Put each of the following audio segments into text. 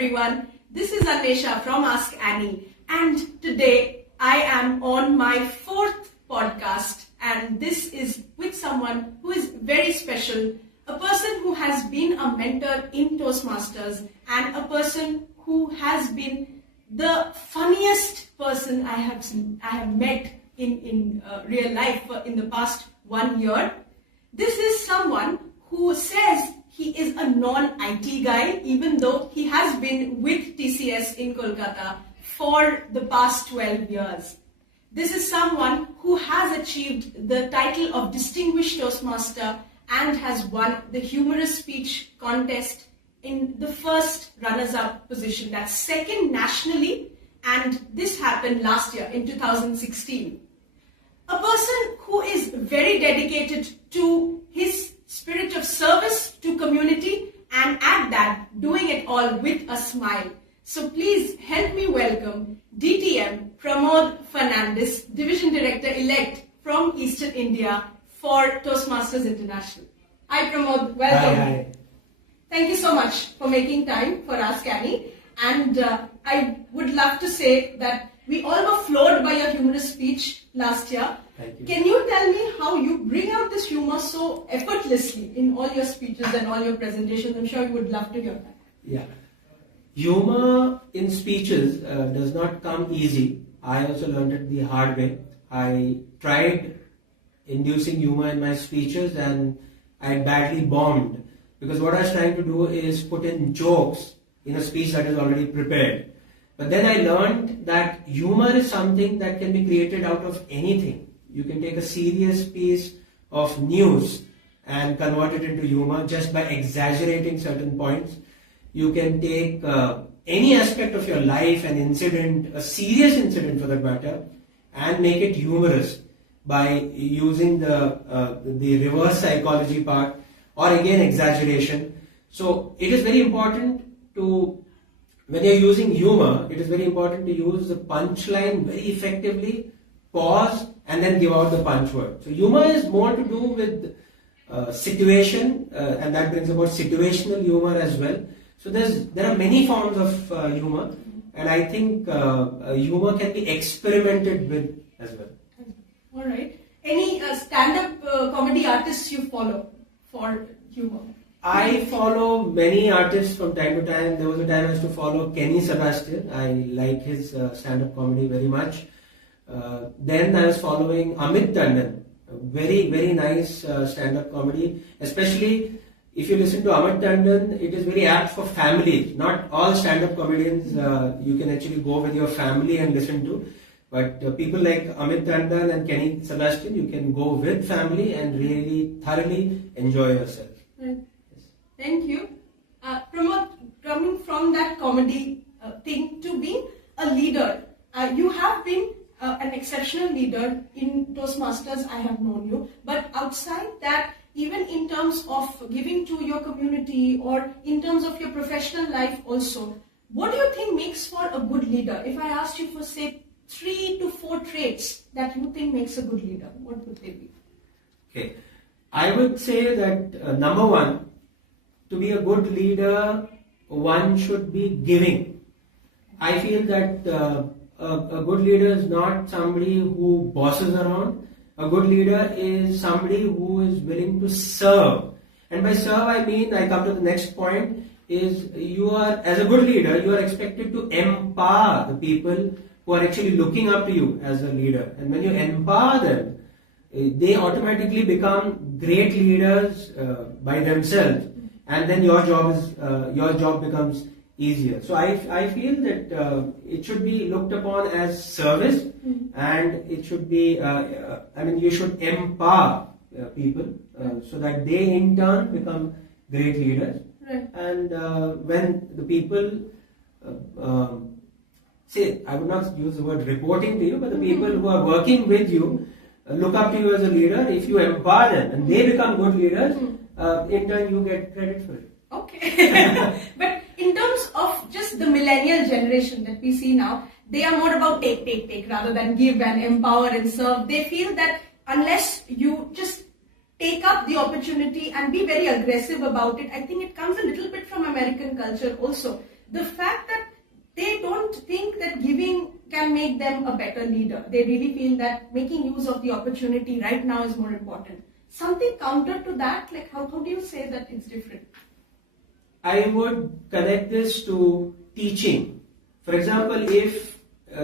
everyone. This is Anesha from AskAnnie, and today I am on my fourth podcast, and this is with someone who is very special, a person who has been a mentor in Toastmasters and a person who has been the funniest person I have met in real life in the past 1 year. This is someone who says he is a non-IT guy, even though he has been with TCS in Kolkata for the past 12 years. This is someone who has achieved the title of Distinguished Toastmaster and has won the humorous speech contest in the first runners-up position. That's second nationally, and this happened last year in 2016. A person who is very dedicated to his spirit of service to community, and at that, doing it all with a smile. So please help me welcome DTM Pramod Fernandes, Division Director-elect from Eastern India for Toastmasters International. Hi Pramod, welcome. Hi. Thank you so much for making time for AskAnnie, and I would love to say that we all were floored by your humorous speech last year. Thank you. Can you tell me how you bring out this humor so effortlessly in all your speeches and all your presentations? I'm sure you would love to hear that. Yeah. Humor in speeches does not come easy. I also learned it the hard way. I tried inducing humor in my speeches and I badly bombed, because what I was trying to do is put in jokes in a speech that is already prepared. But then I learned that humor is something that can be created out of anything. You can take a serious piece of news and convert it into humor just by exaggerating certain points. You can take any aspect of your life, an incident, a serious incident for that matter, and make it humorous by using the reverse psychology part, or again exaggeration. So it is very important to, when you're using humor, it is very important to use the punchline very effectively, pause, and then give out the punch word. So humor is more to do with situation, and that brings about situational humor as well. So there are many forms of humor, and I think humor can be experimented with as well. All right. Any stand-up comedy artists you follow for humor? I follow many artists from time to time. There was a time I used to follow SEBASTIAN. I like his stand-up comedy very much. Then I was following AMIT, very, very nice stand-up comedy. Especially if you listen to AMIT, it is very apt for families. Not all stand-up comedians you can actually go with your family and listen to. But people like AMIT and SEBASTIAN, you can go with family and really thoroughly enjoy yourself. Right. Yes. Thank you. Pramod, coming from that comedy thing to being a leader, you have been an exceptional leader in Toastmasters. I have known you, but outside that, even in terms of giving to your community or in terms of your professional life also, what do you think makes for a good leader? If I asked you for, say, 3 to 4 traits that you think makes a good leader, what would they be? Okay, I would say that number one, to be a good leader, one should be giving. I feel that a good leader is not somebody who bosses around. A good leader is somebody who is willing to serve. And by serve, I mean, I come to the next point, is you are, as a good leader, you are expected to empower the people who are actually looking up to you as a leader. And when you empower them, they automatically become great leaders by themselves. And then your job becomes easier. So I feel that it should be looked upon as service, and it should be, you should empower people so that they in turn become great leaders. Right. And when the people, say, I would not use the word reporting to you, but the people who are working with you look up to you as a leader, if you empower them and they become good leaders, in turn you get credit for it. Okay. But in terms of just the millennial generation that we see now, they are more about take rather than give and empower and serve. They feel that unless you just take up the opportunity and be very aggressive about it, I think it comes a little bit from American culture also. the fact that they don't think that giving can make them a better leader. They really feel that making use of the opportunity right now is more important. Something counter to that, like how do you say that it's different? I would connect this to teaching. For example, if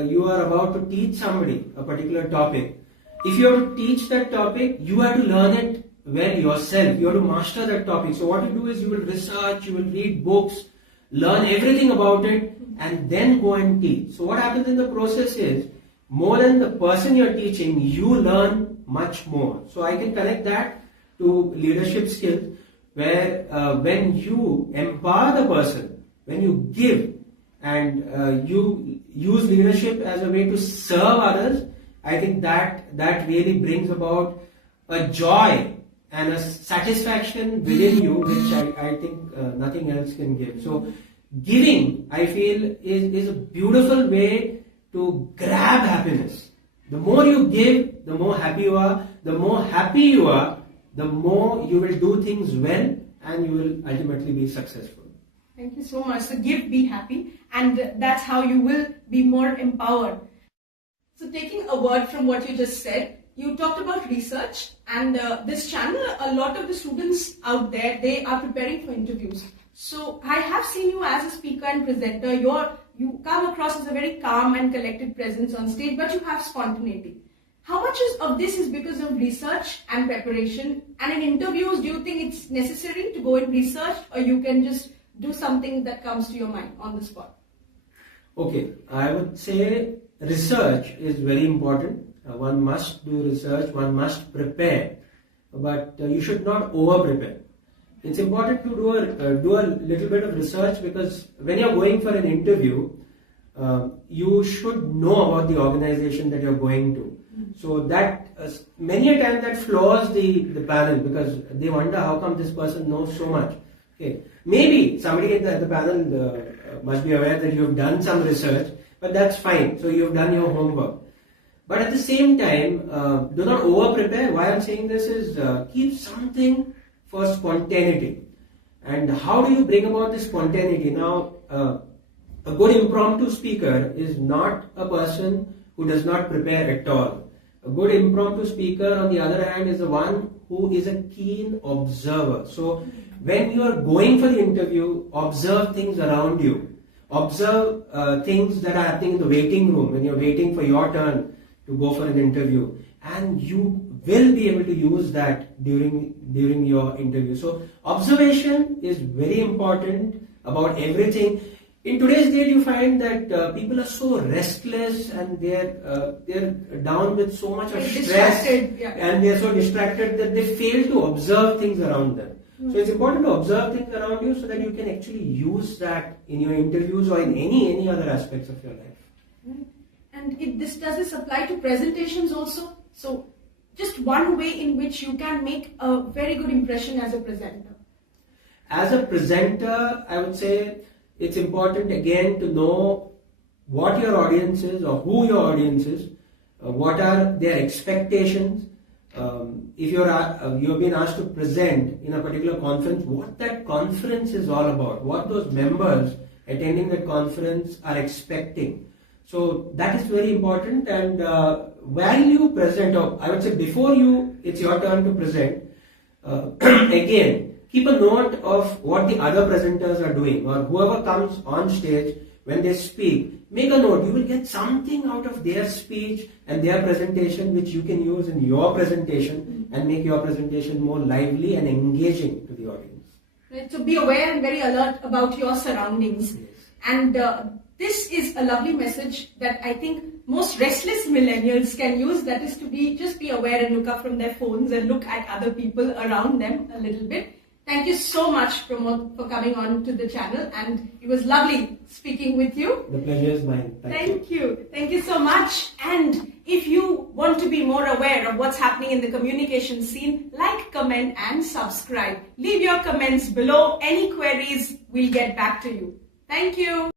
you are about to teach somebody a particular topic, if you have to teach that topic, you have to learn it well yourself. You have to master that topic. So what you do is you will research, you will read books, learn everything about it, and then go and teach. So what happens in the process is, more than the person you're teaching, you learn much more. So I can connect that to leadership skills, where when you empower the person, when you give, and you use leadership as a way to serve others, I think that really brings about a joy and a satisfaction within you, which I think nothing else can give. So giving, I feel, is a beautiful way to grab happiness. The more you give, the more happy you are. The more happy you are, the more you will do things well, and you will ultimately be successful. Thank you so much. So give, be happy, and that's how you will be more empowered. So taking a word from what you just said, you talked about research, and this channel, a lot of the students out there, they are preparing for interviews. So I have seen you as a speaker and presenter. You come across as a very calm and collected presence on stage, but you have spontaneity. How much of this is because of research and preparation? And in interviews, do you think it's necessary to go and research, or you can just do something that comes to your mind on the spot? Okay, I would say research is very important. One must do research, one must prepare, but you should not over-prepare. It's important to do a little bit of research, because when you're going for an interview, you should know about the organization that you're going to. So that many a time that flaws the panel, because they wonder how come this person knows so much. Okay, maybe somebody at the panel must be aware that you've done some research, but that's fine. So you've done your homework. But at the same time, do not over-prepare. Why I'm saying this is keep something for spontaneity. And how do you bring about this spontaneity? Now, a good impromptu speaker is not a person who does not prepare at all. A good impromptu speaker, on the other hand, is the one who is a keen observer. So when you are going for the interview, observe things around you. Observe things that are happening in the waiting room when you're waiting for your turn to go for an interview, and you will be able to use that during your interview. So observation is very important about everything. In today's day, you find that people are so restless, and they're down with so much of stress, and they're so distracted that they fail to observe things around them. So it's important to observe things around you so that you can actually use that in your interviews or in any other aspects of your life. And does this apply to presentations also? So just one way in which you can make a very good impression as a presenter. As a presenter, I would say it's important again to know what your audience is, or who your audience is, what are their expectations. If you have been asked to present in a particular conference, what that conference is all about, what those members attending that conference are expecting. So that is very important, and while you present, or I would say before it's your turn to present, again, keep a note of what the other presenters are doing, or whoever comes on stage when they speak. Make a note. You will get something out of their speech and their presentation which you can use in your presentation and make your presentation more lively and engaging to the audience. Right, so be aware and very alert about your surroundings. Yes. And this is a lovely message that I think most restless millennials can use, that is to just be aware and look up from their phones and look at other people around them a little bit. Thank you so much, Pramod, for coming on to the channel, and it was lovely speaking with you. The pleasure is mine. Thank you. Thank you so much. And if you want to be more aware of what's happening in the communication scene, like, comment and subscribe. Leave your comments below. Any queries, we'll get back to you. Thank you.